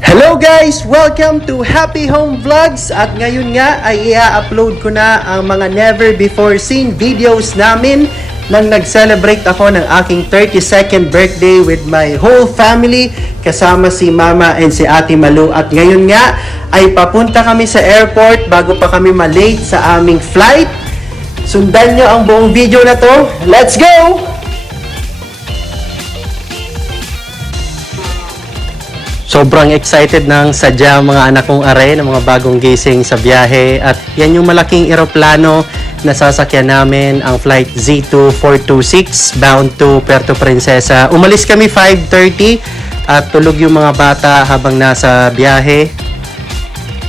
Hello guys! Welcome to Happy Home Vlogs at ngayon nga ay i-upload ko na ang mga never before seen videos namin nang nag-celebrate ako ng aking 32nd birthday with my whole family kasama si Mama and si Ate Malu. At ngayon nga ay papunta kami sa airport bago pa kami malate sa aming flight. Sundan nyo ang buong video na to. Let's go! Sobrang excited ng sadya mga anak kong are ng mga bagong gising sa biyahe. At yan yung malaking eroplano na sasakyan namin, ang flight Z2426 bound to Puerto Princesa. Umalis kami 5:30 at tulog yung mga bata habang nasa biyahe.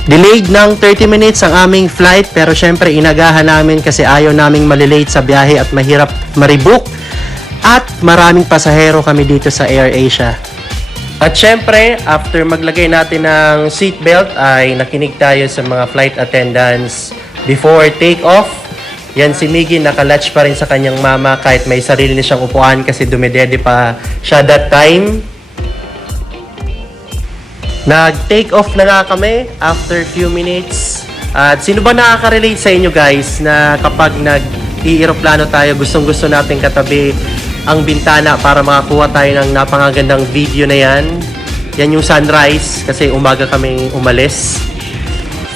Delayed ng 30 minutes ang aming flight pero syempre inagahan namin kasi ayaw naming malilate sa biyahe at mahirap maribook. At maraming pasahero kami dito sa AirAsia. At syempre, after maglagay natin ng seatbelt ay nakinig tayo sa mga flight attendants before take-off. Yan si Miggy, nakalatch pa rin sa kanyang mama kahit may sarili na siyang upuan kasi dumidede pa siya that time. Nag-take off na nga kami after few minutes. At sino ba nakaka-relate sa inyo guys na kapag nag-i-aeroplano tayo, gustong-gusto natin katabi ang bintana para makakuha tayo ng napakagandang video na yan. Yan yung sunrise kasi umaga kaming umalis.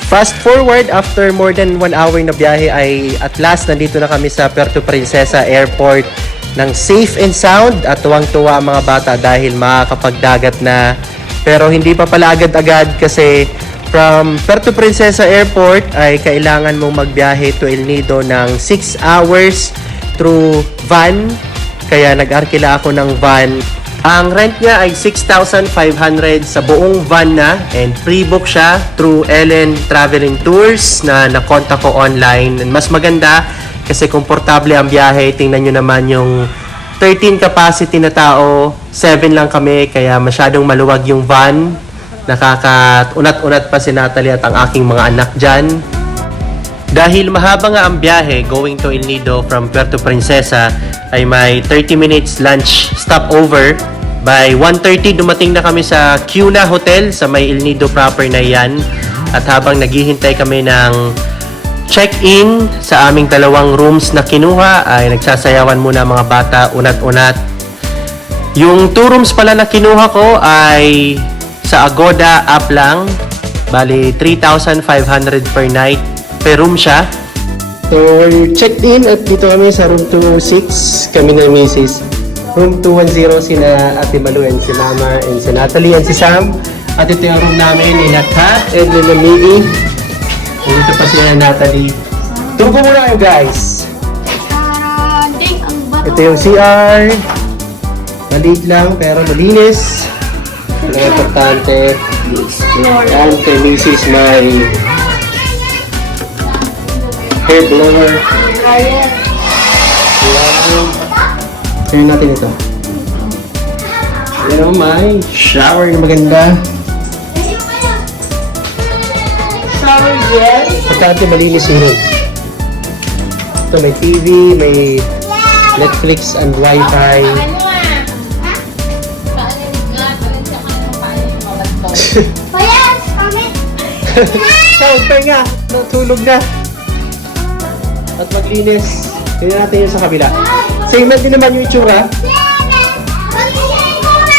Fast forward, after more than 1 hour na biyahe ay at last nandito na kami sa Puerto Princesa Airport ng safe and sound at tuwang-tuwa ang mga bata dahil makakapagdagat na. Pero hindi pa pala agad-agad kasi from Puerto Princesa Airport ay kailangan mong magbiyahe to El Nido ng 6 hours through van. Kaya nag-arkila ako ng van. Ang rent niya ay 6,500 sa buong van na and pre-book siya through Ellen Traveling Tours na nakontak ko online. And mas maganda kasi komportable ang biyahe. Tingnan nyo naman yung 13 capacity na tao, 7 lang kami kaya masyadong maluwag yung van. Nakaka-unat-unat pa si Natalie at ang aking mga anak dyan. Dahil mahaba nga ang biyahe going to El Nido from Puerto Princesa ay may 30 minutes lunch stopover. By 1:30 dumating na kami sa Cuna Hotel sa may El Nido proper na yan. At habang naghihintay kami ng check-in sa aming 2 rooms na kinuha ay nagsasayawan muna mga bata, unat-unat. Yung 2 rooms pala na kinuha ko ay sa Agoda app lang. Bali 3,500 per night. Per room siya. So, we checked in at dito kami sa room 206. Kami na Mrs. Room 210 sina Ate Malu and si Mama and si Natalie and si Sam. At ito yung room namin ni Kat and ni Miggy. Dito pa si Natalie. Tugo muna kayo guys. Ito yung CR. Maliit lang pero malinis. Ang importante. Yan kay Mrs. may hair blower. Ayan. Tingnan natin ito. Ayan o, may shower na maganda. Shower gel. Pagkante malinis yung room. Ito may TV, may Netflix and Wi-Fi. Sound pa nga. Natulog na. At maglinis. Tingnan natin yun sa kabila. Same na din naman yung itsura.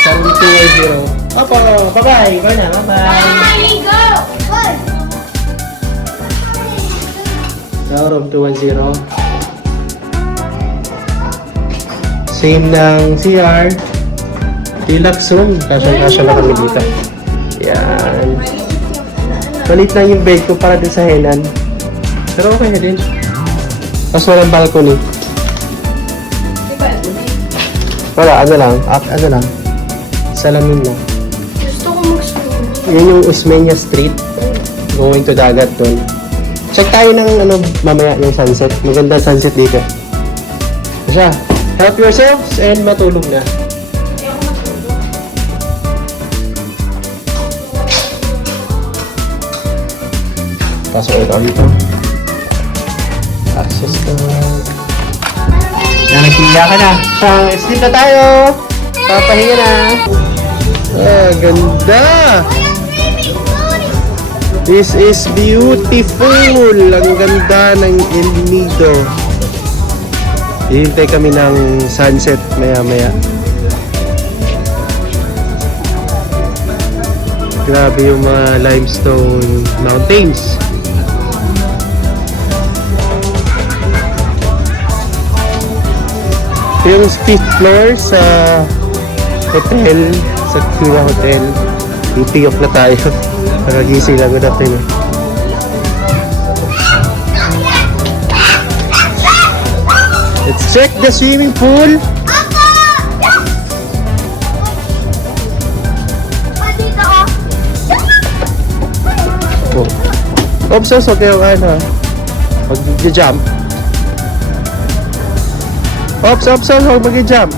Sa room 210. Opo, bye-bye. Bye na, bye-bye. Sa room 210. Same ng CR. Deluxe room. Kasya na kami dito. Yan. Malit lang yung bed ko para din sa Henan. Pero okay na din. Tapos walang balcony. Wala, ano lang. Salamin lang. Gusto ko mag-swimming. Yun yung Usmeña Street. Going to dagat doon. Check tayo ng mamaya yung sunset. Maganda sunset dito. Siya. Help yourselves and matulog na. Pasok ulit ako dito. Access ka. Yan, nagpiya ka na. Sleep na tayo. Papahinga na. Ah, ganda. This is beautiful! Ang ganda ng El Nido. Hihintay kami ng sunset maya-maya. Grabe yung mga limestone mountains. Ito yung 5th floor sa hotel, sa Kuna Hotel. Pick up na tayo. Nakagising lang good afternoon. Let's check the swimming pool. Oh. Oops, huwag kayong ano. Mag-jump. Oops, huwag mag-jump.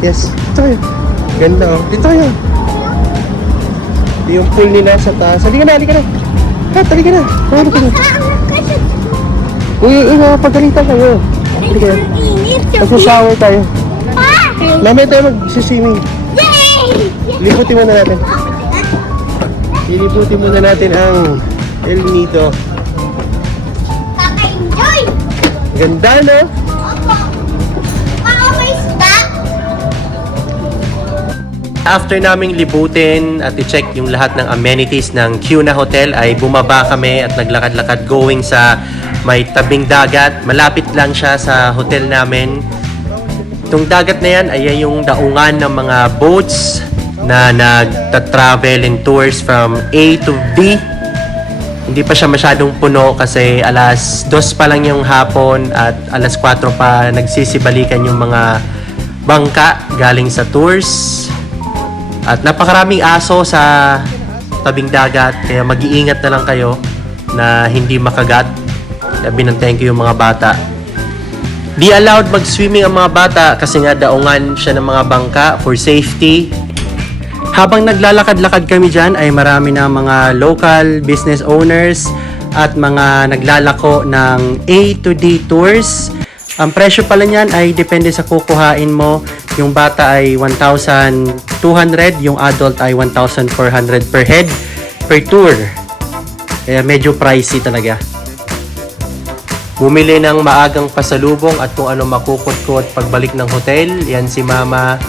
Yes, dito kayo. Ganda oh. Dito kayo. Yung pool nila sa taas. Halika na. Halika na. Halika na. Uy, pagalitan kayo. Halika na. Mag-shower tayo. Mamaya tayo mag-swimming. Liputin muna natin. Liliputin muna natin ang El Nido. Kaka-enjoy! Ganda, no? After naming libutin at i-check yung lahat ng amenities ng Kuna Hotel ay bumaba kami at naglakad-lakad going sa may tabing dagat. Malapit lang siya sa hotel namin. Itong dagat na yan ay yung daungan ng mga boats na nagta-travel and tours from A to B. Hindi pa siya masyadong puno kasi alas 2 pa lang yung hapon at alas 4 pa nagsisibalikan yung mga bangka galing sa tours. At napakaraming aso sa tabing dagat kaya mag-iingat na lang kayo na hindi makagat. Kaya binantayan ko yung mga bata. Di allowed mag-swimming ang mga bata kasi nga daungan siya ng mga bangka for safety. Habang naglalakad-lakad kami dyan ay marami na mga local business owners at mga naglalako ng A to D tours. Ang presyo pala niyan ay depende sa kukuhain mo. Yung bata ay 1,200, yung adult ay 1,400 per head per tour. Kaya medyo pricey talaga. Bumili ng maagang pasalubong at kung ano makukutkot pagbalik ng hotel. Yan si Mama.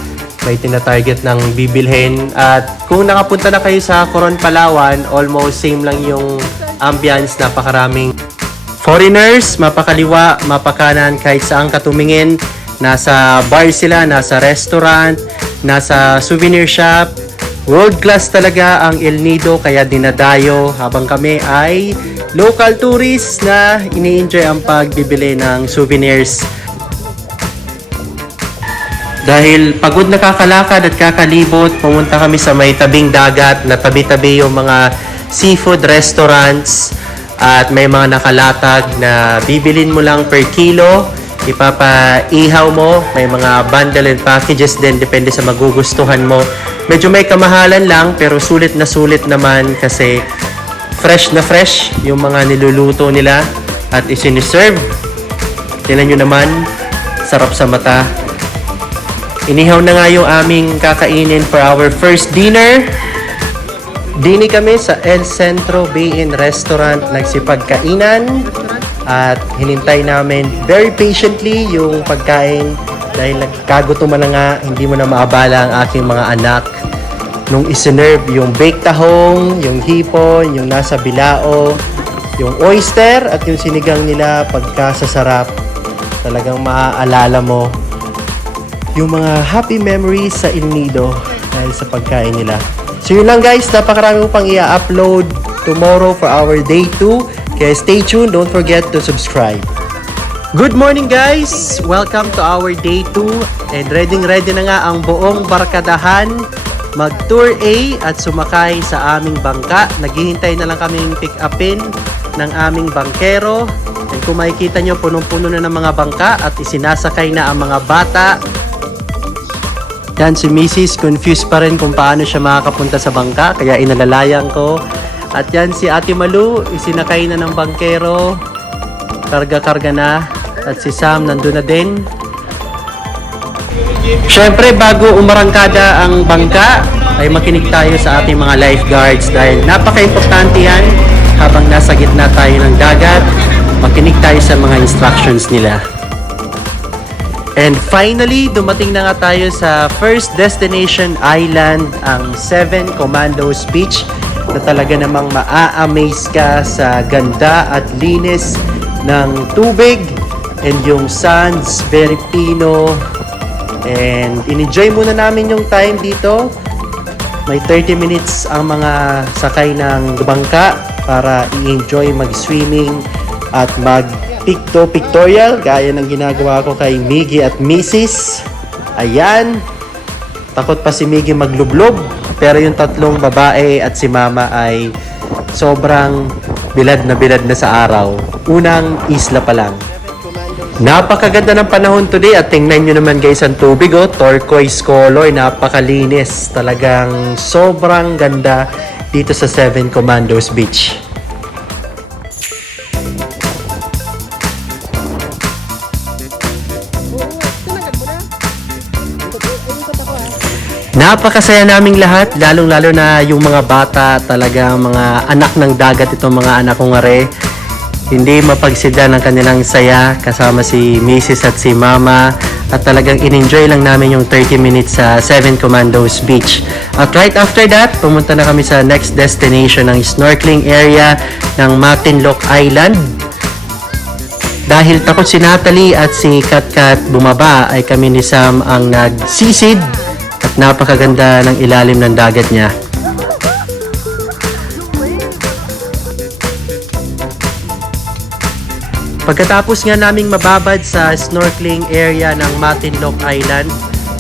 May tina-target ng bibilhin. At kung nakapunta na kayo sa Coron, Palawan, almost same lang yung ambience. Napakaraming foreigners, mapakaliwa, mapakanan, kahit saan ka tumingin. Nasa bar sila, nasa restaurant, nasa souvenir shop. World class talaga ang El Nido kaya dinadayo habang kami ay local tourists na ini-enjoy ang pagbibili ng souvenirs. Dahil pagod na kakalakad at kakalibot, pumunta kami sa may tabing dagat na tabi-tabi yung mga seafood restaurants at may mga nakalatag na bibilin mo lang per kilo. Ipapaihaw mo, may mga bundle and packages din, depende sa magugustuhan mo. Medyo may kamahalan lang, pero sulit na sulit naman kasi fresh na fresh yung mga niluluto nila at isiniserve. Tingnan nyo naman, sarap sa mata. Inihaw na nga yung aming kakainin for our first dinner. Dini kami sa El Centro Bay Inn Restaurant, nagsipagkainan. At hinintay namin very patiently yung pagkain dahil nagkagutuman na nga, hindi mo na maabala ang aking mga anak. Nung isinerve yung baked tahong, yung hipon, yung nasa bilao, yung oyster at yung sinigang nila pagkasasarap. Talagang maaalala mo yung mga happy memories sa El Nido dahil sa pagkain nila. So yun lang guys, napakarami pang i-upload tomorrow for our day 2. Kaya stay tuned, don't forget to subscribe. Good morning guys! Welcome to our day 2 and ready na nga ang buong barkadahan mag-tour A at sumakay sa aming bangka. Naghihintay na lang kaming pick-upin ng aming bangkero. And kung makikita nyo, punong-puno na ng mga bangka at isinasakay na ang mga bata. Yan si Mrs. confused pa rin kung paano siya makakapunta sa bangka kaya inalalayan ko. At yan si Ate Malu, isinakay na ng bangkero. Karga-karga na. At si Sam nandun na din. Siyempre bago umarangkada ang bangka, ay makinig tayo sa ating mga lifeguards dahil napaka-importante yan habang nasa gitna tayo ng dagat, makinig tayo sa mga instructions nila. And finally, dumating na nga tayo sa first destination island, ang Seven Commandos Beach, na talaga namang maa-amaze ka sa ganda at linis ng tubig and yung sands, very pino. And in-enjoy muna namin yung time dito. May 30 minutes ang mga sakay ng bangka para i-enjoy mag-swimming at mag-pictorial gaya ng ginagawa ko kay Miggy at Mrs. Ayan. Takot pa si Miggy maglublob. Pero yung tatlong babae at si Mama ay sobrang bilad na sa araw. Unang isla pa lang. Napakaganda ng panahon today at tingnan nyo naman guys ang tubig, oh, turquoise color, napakalinis. Talagang sobrang ganda dito sa Seven Commandos Beach. Napakasaya naming lahat, lalong-lalo na yung mga bata, talaga mga anak ng dagat itong mga anak kong are. Hindi mapagsidya ng kanilang saya kasama si Mrs. at si Mama at talagang in-enjoy lang namin yung 30 minutes sa Seven Commandos Beach. At right after that, pumunta na kami sa next destination ng snorkeling area ng Matinloc Island. Dahil takot si Natalie at si Katkat bumaba ay kami ni Sam ang nagsisid at napakaganda ng ilalim ng dagat niya. Pagkatapos nga naming mababad sa snorkeling area ng Matinloc Island,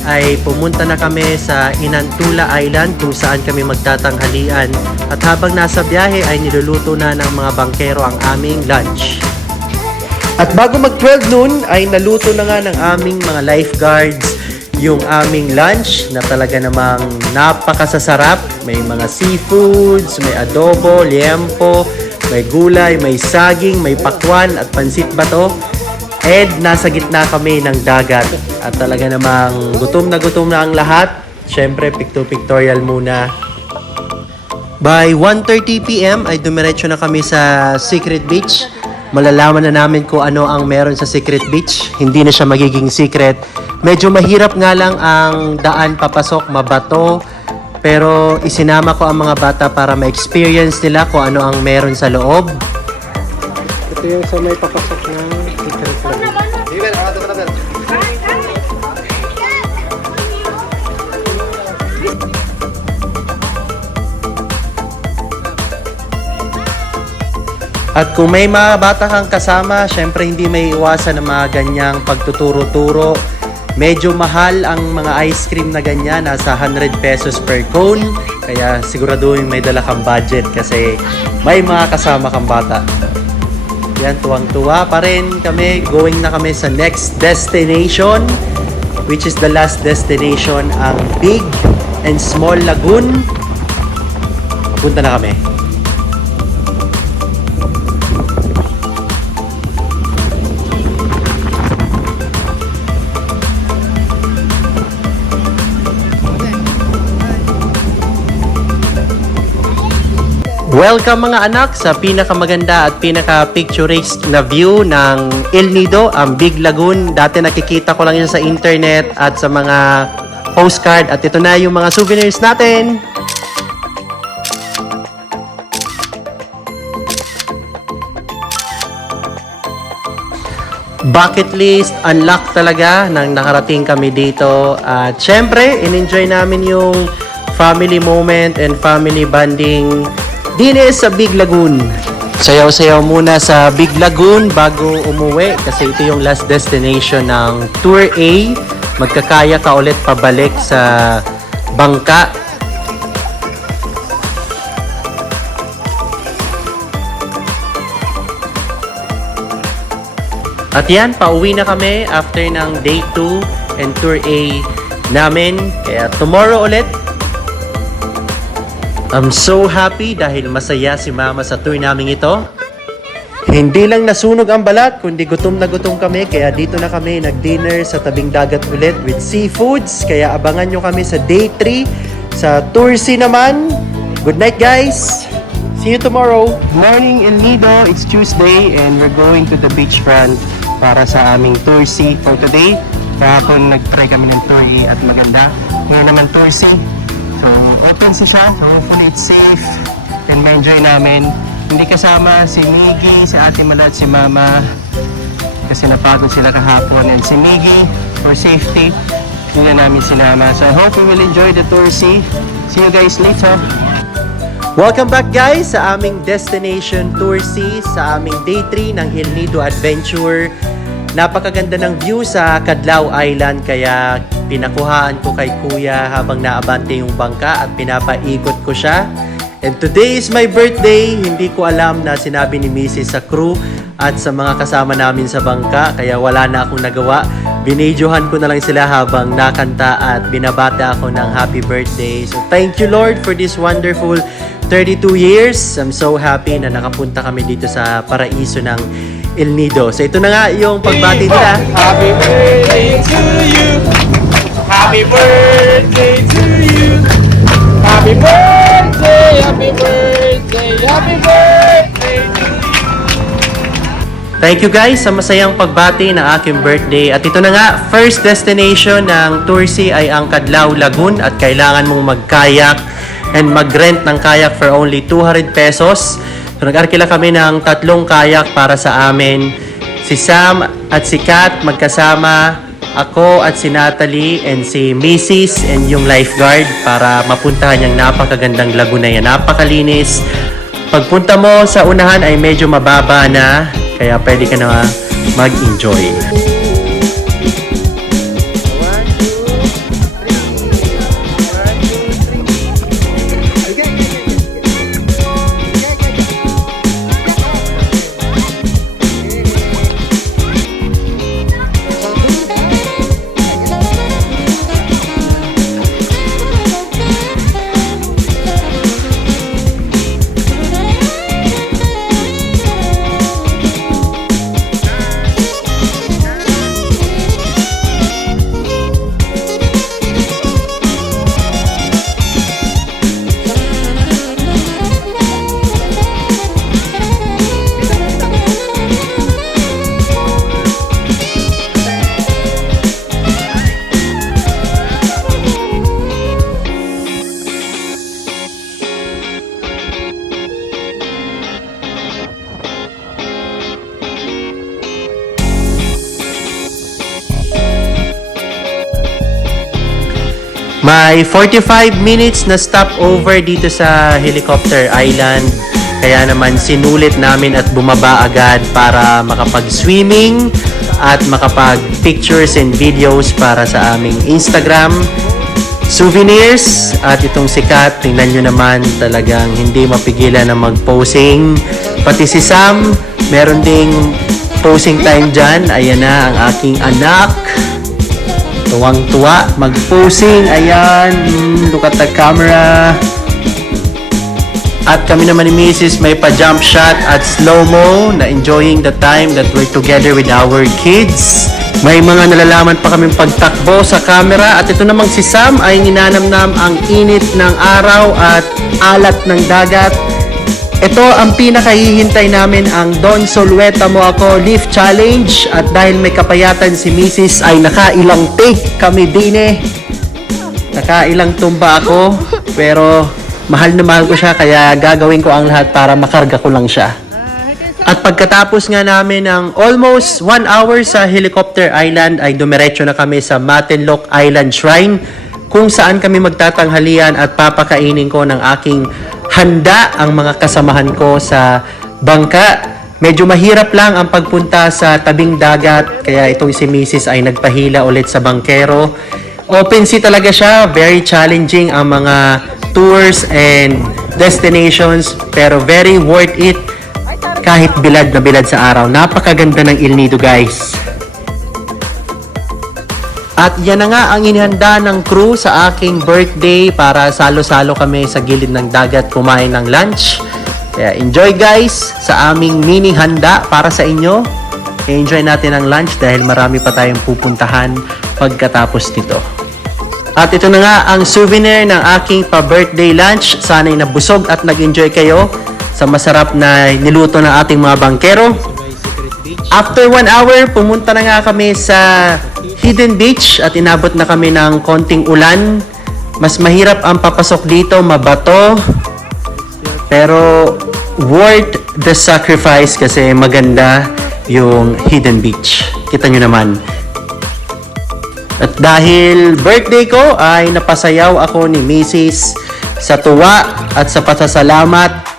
ay pumunta na kami sa Inantula Island kung saan kami magtatanghalian. At habang nasa biyahe ay niluluto na ng mga bangkero ang aming lunch. At bago mag 12 noon ay naluto na nga ng aming mga lifeguards yung aming lunch na talaga namang napakasasarap. May mga seafoods, may adobo, liempo, may gulay, may saging, may pakwan at pansit bato. And nasa gitna kami ng dagat. At talaga namang gutom na ang lahat. Siyempre, pictorial muna. By 1:30 PM ay dumiretso na kami sa Secret Beach. Malalaman na namin kung ano ang meron sa Secret Beach. Hindi na siya magiging secret. Medyo mahirap nga lang ang daan papasok, mabato. Pero isinama ko ang mga bata para ma-experience nila kung ano ang meron sa loob. Ito yung sa may papasok ng Secret Club. At kung may mga bata kang kasama, syempre hindi may iwasan ng mga ganyang pagtuturo-turo. Medyo mahal ang mga ice cream na ganyan, nasa 100 pesos per cone. Kaya siguraduhin may dala kang budget kasi may mga kasama kang bata. Yan, tuwang-tuwa pa rin kami. Going na kami sa next destination, which is the last destination, ang Big and Small Lagoon. Punta na kami. Welcome mga anak sa pinakamaganda at pinaka-picturesque na view ng El Nido, ang Big Lagoon. Dati nakikita ko lang yun sa internet at sa mga postcard at ito na yung mga souvenirs natin. Bucket list, unlock talaga nang nakarating kami dito. At syempre, in-enjoy namin yung family moment and family bonding dinis sa Big Lagoon. Sayaw-sayaw muna sa Big Lagoon bago umuwi kasi ito yung last destination ng Tour A. Magkakaya ka ulit pabalik sa bangka. At yan, pauwi na kami after ng Day 2 and Tour A namin. Kaya tomorrow ulit, I'm so happy dahil masaya si Mama sa tour namin ito. Hindi lang nasunog ang balat, kundi gutom na gutom kami. Kaya dito na kami nag-dinner sa tabing dagat ulit with seafoods. Kaya abangan nyo kami sa Day 3 Sa Tour C naman, good night guys! See you tomorrow! Morning El Nido, it's Tuesday and we're going to the beachfront para sa aming Tour C for today. Kahapon nag-try kami ng Tour E at maganda. Ngayon naman Tour C. So open siya, so hopefully it's safe and ma-enjoy namin. Hindi kasama si Miggy, si Ate Mala at si Mama kasi napagod sila kahapon, and si Miggy for safety hindi na namin sinama. So I hope we will enjoy the Tour C. See you guys later. Welcome back guys sa aming destination Tour C, sa aming day 3 ng El Nido Adventure. Napakaganda ng view sa Cadlao Island kaya pinakuhaan ko kay Kuya habang naabante yung bangka at pinapaikot ko siya. And today is my birthday. Hindi ko alam na sinabi ni Mrs. sa crew at sa mga kasama namin sa bangka kaya wala na akong nagawa. Binidyohan ko na lang sila habang nakanta at binabata ako ng happy birthday. So thank you Lord for this wonderful 32 years. I'm so happy na nakapunta kami dito sa paraiso ng El Nido. So ito na nga yung pagbati nila. Happy birthday to you. Happy birthday to you. Happy birthday, happy birthday, happy birthday to you. Thank you guys sa masayang pagbati ng aking birthday. At ito na nga, first destination ng Tour C ay ang Cadlao Lagoon at kailangan mong mag-kayak and mag-rent ng kayak for only 200 pesos. So nag-arkila kami ng 3 kayak para sa amin. Si Sam at si Kat magkasama, ako at si Natalie and si Mrs. and yung lifeguard para mapuntahan yung napakagandang lagoon na yan. Napakalinis. Pagpunta mo sa unahan ay medyo mababa na kaya pwede ka na mag-enjoy. May 45 minutes na stopover dito sa Helicopter Island. Kaya naman sinulit namin at bumaba agad para makapag-swimming at makapag-pictures and videos para sa aming Instagram souvenirs. At itong sikat, tingnan nyo naman, talagang hindi mapigilan na mag-posing. Pati si Sam, meron ding posing time dyan. Ayan na ang aking anak. Tuwang-tuwa, mag-posing, ayan, look at the camera. At kami naman ni Mrs. may pa-jump shot at slow-mo na enjoying the time that we're together with our kids. May mga nalalaman pa kaming pagtakbo sa camera at ito namang si Sam ay ninanamnam ang init ng araw at alat ng dagat. Ito ang pinakahihintay namin, ang Don Solueta Mo Ako Lift Challenge. At dahil may kapayatan si Mrs. ay nakailang take kami din Nakailang tumba ako. Pero mahal na mahal ko siya kaya gagawin ko ang lahat para makarga ko lang siya. At pagkatapos nga namin ng almost 1 hour sa Helicopter Island ay dumiretso na kami sa Matinloc Island Shrine kung saan kami magtatanghalian at papakainin ko ng aking handa ang mga kasamahan ko sa bangka. Medyo mahirap lang ang pagpunta sa tabing dagat kaya itong si Mrs. ay nagpahila ulit sa bangkero. Open sea talaga siya, very challenging ang mga tours and destinations pero very worth it kahit bilad na bilad sa araw. Napakaganda ng El Nido guys. At yan na nga ang inihanda ng crew sa aking birthday para salo-salo kami sa gilid ng dagat kumain ng lunch. Kaya enjoy guys sa aming mini handa para sa inyo. Enjoy natin ang lunch dahil marami pa tayong pupuntahan pagkatapos nito. At ito na nga ang souvenir ng aking pa-birthday lunch. Sana'y nabusog at nag-enjoy kayo sa masarap na niluto ng ating mga bangkero. After 1 hour, pumunta na nga kami sa Hidden Beach at inabot na kami ng konting ulan. Mas mahirap ang papasok dito, mabato. Pero worth the sacrifice kasi maganda yung Hidden Beach. Kita nyo naman. At dahil birthday ko ay napasayaw ako ni Mrs. sa tuwa at sa pasasalamat.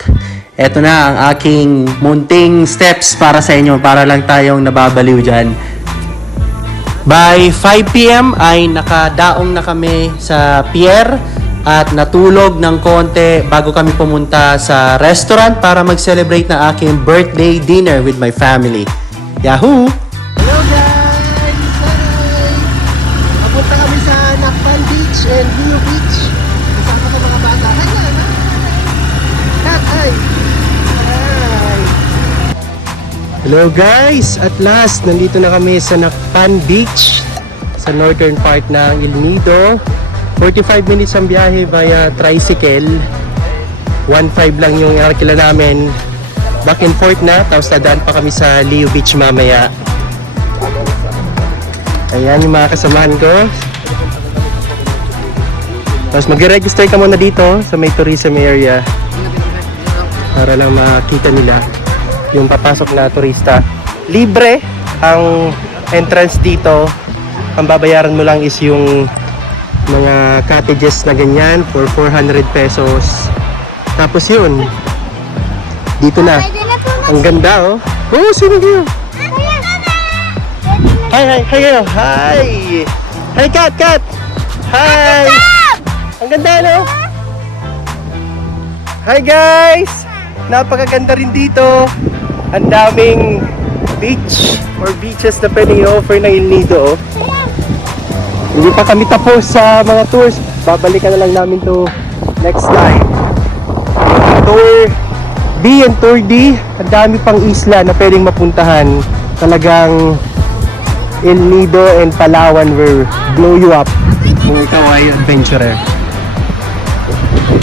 Ito na ang aking munting steps para sa inyo para lang tayong nababaliw dyan. By 5 p.m. ay nakadaong na kami sa pier at natulog ng konti bago kami pumunta sa restaurant para mag-celebrate ng aking birthday dinner with my family. Yahoo! Hello guys! Hi! Papunta kami sa Nakpan Beach and Blue Beach. Kasama ko mga bata. Hi! Kat! Hi! Hi! Hello guys! At last, nandito na kami sa Nakpan Beach sa northern part ng El Nido. 45 minutes ang biyahe via tricycle. 1.5 lang yung arkila namin. Back and forth na, tapos dadaan pa kami sa Leo Beach mamaya. Ayan yung mga kasamahan ko. Tapos mag-register ka muna dito sa may tourism area para lang makita nila yung papasok na turista. Libre ang entrance dito. Ang babayaran mo lang is yung mga cottages na ganyan for 400 pesos. Tapos yun, dito na. Ang ganda oh. Oh, sino kayo? Hi, kayo. Hi. Hi, Kat. Hi. Ang ganda no? Hi guys. Napakaganda rin dito. Ang daming beach or beaches na pwedeng i-offer ng El Nido oh. Hindi pa kami tapos sa mga tours. Babalikan na lang namin to next time. Tour B and Tour D, ang dami pang isla na pwedeng mapuntahan. Talagang El Nido and Palawan will blow you up kung ikaw ay adventurer.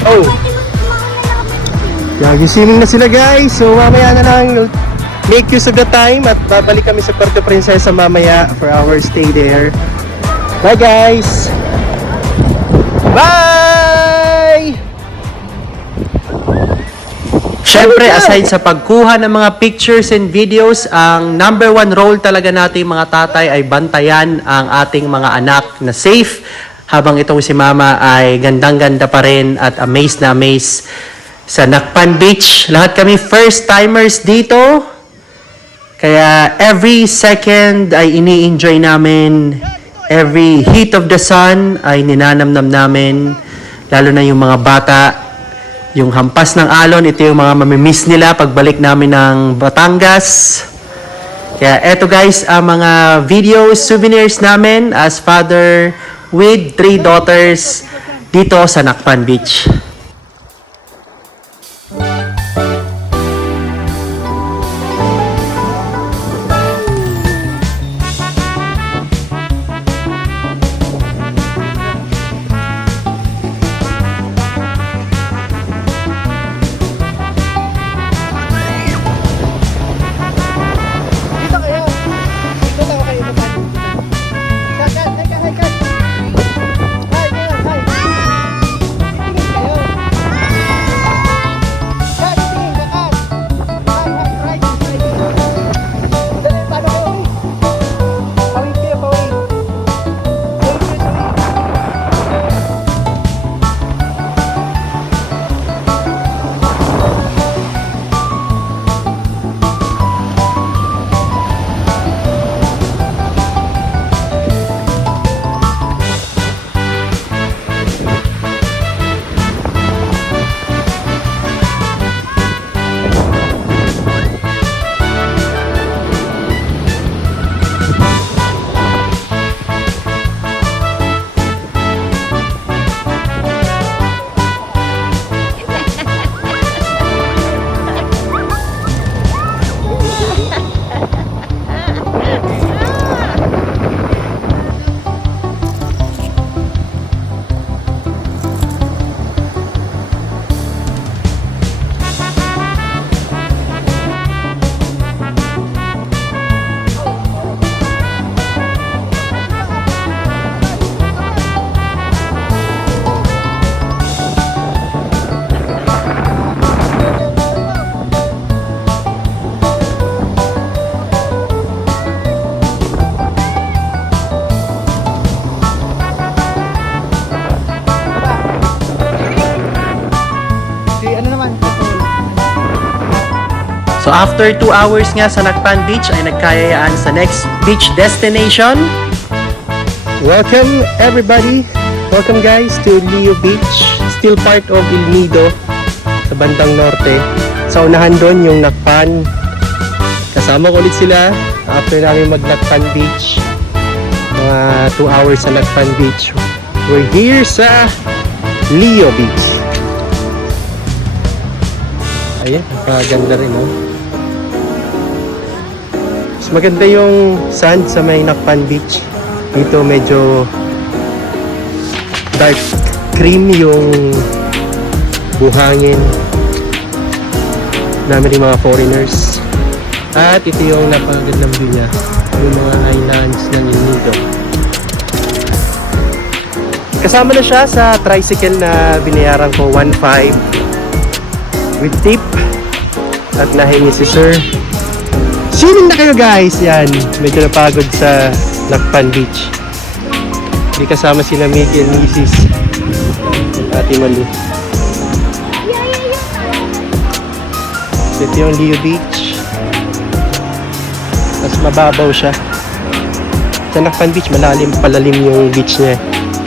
Oh! Swimming na sila guys. So mamaya na lang make use of the time at babalik kami sa Puerto Princesa mamaya for our stay there. Bye guys! Bye! Siyempre, aside sa pagkuha ng mga pictures and videos, ang number 1 role talaga nating mga tatay ay bantayan ang ating mga anak na safe. Habang itong si mama ay gandang-ganda pa rin at amazed na amazed sa Nakpan Beach. Lahat kami first timers dito. Kaya every second ay ini-enjoy namin. Every heat of the sun ay ninanamnam namin. Lalo na yung mga bata. Yung hampas ng alon, ito yung mga mamimiss nila pagbalik namin ng Batangas. Kaya eto guys, ang mga videos, souvenirs namin as father with 3 daughters dito sa Nakpan Beach. Dito kayo. Dito lang kayo. Kat. Hi, Kat. Hi, Kat. Hi. Titingin kayo. So after 2 hours nga sa Nakpan Beach ay nagkayayaan sa next beach destination. Welcome everybody. Welcome guys to Leo Beach. Still part of El Nido sa bandang norte. Sa unahan doon yung Nakpan. Kasama ko ulit sila after namin mag Nakpan Beach. Mga 2 hours sa Nakpan Beach. We're here sa Leo Beach. Ayan, napaganda rin oh. Mas maganda yung sand sa may Nakpan Beach. Dito medyo dark cream yung buhangin. Dami rin mga foreigners. At ito yung napakagandang view niya. Yung mga islands ng El Nido. Kasama na siya sa tricycle na binayaran ko 1.5 with tip. At nahingi si Sir. Swimming na kayo guys! Yan, medyo napagod sa Nakpan Beach. Hindi kasama sila Miggy and Mrs. Ate Malu. So, ito yung Leo Beach. Mas mababaw siya. Sa Nakpan Beach, palalim yung beach niya.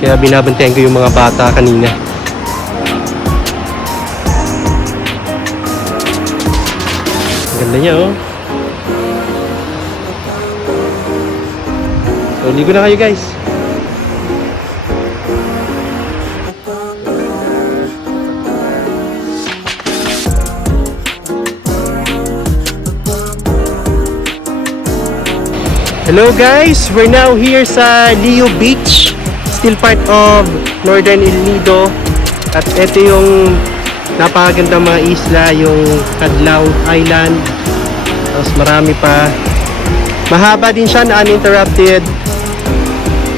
Kaya binabantayan ko yung mga bata kanina. Ganda niya oh. So, ligo na kayo guys. Hello guys, we're now here sa Leo Beach, still part of Northern El Nido. At ito yung napakagandang mga isla, yung Cadlaw Island. Tapos marami pa. Mahaba din siya na uninterrupted.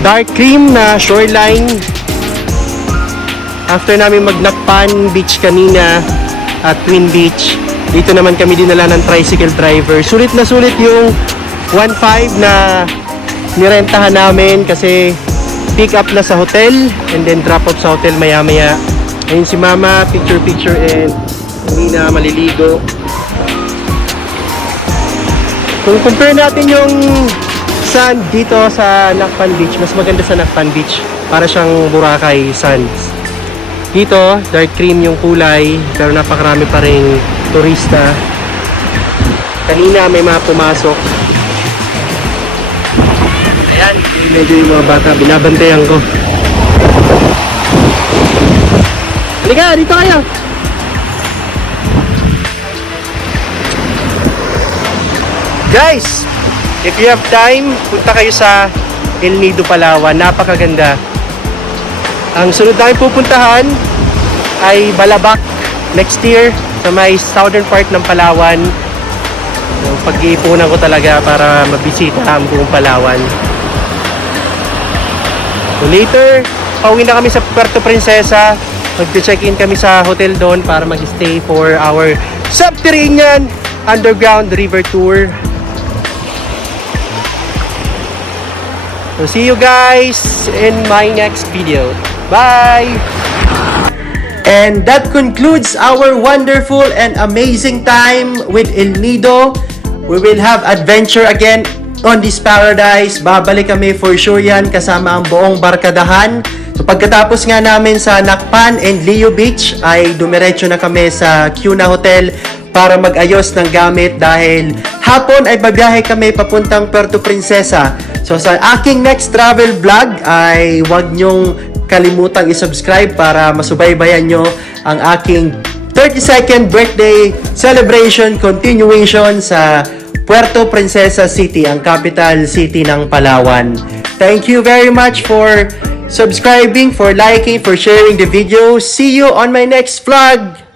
Dark cream na shoreline. After namin mag-Nakpan Beach kanina at Twin Beach, dito naman kami dinala ng tricycle driver. Sulit na sulit yung 1.5 na nirentahan namin kasi pick up na sa hotel and then drop off sa hotel maya maya. Ayun si Mama, picture and hindi na maliligo. Kung compare natin yung sand dito sa Nakpan Beach, mas maganda sa Nakpan Beach. Para siyang Boracay sands. Dito, dark cream yung kulay pero napakarami pa ring turista. Kanina may mga pumasok. Ayan, medyo yung mga bata, binabantayan ko. Halika, dito kayo! Guys, if you have time, punta kayo sa El Nido, Palawan. Napakaganda. Ang sunod namin pupuntahan ay Balabac next year sa may southern part ng Palawan. Pag-iipunan ko talaga para mabisita ang buong Palawan. So later, pauwi na kami sa Puerto Princesa. Mag-check-in kami sa hotel doon para mag-stay for our subterranean underground river tour. So see you guys in my next video. Bye! And that concludes our wonderful and amazing time with El Nido. We will have adventure again on this paradise. Babalik kami for sure yan kasama ang buong barkadahan. So pagkatapos nga namin sa Nakpan and Leo Beach ay dumiretso na kami sa Cuna Hotel para mag-ayos ng gamit dahil hapon ay babiyahe kami papuntang Puerto Princesa. So sa aking next travel vlog ay huwag nyong kalimutang i-subscribe para masubaybayan nyo ang aking 32nd birthday celebration continuation sa Puerto Princesa City, ang capital city ng Palawan. Thank you very much for subscribing, for liking, for sharing the video. See you on my next vlog!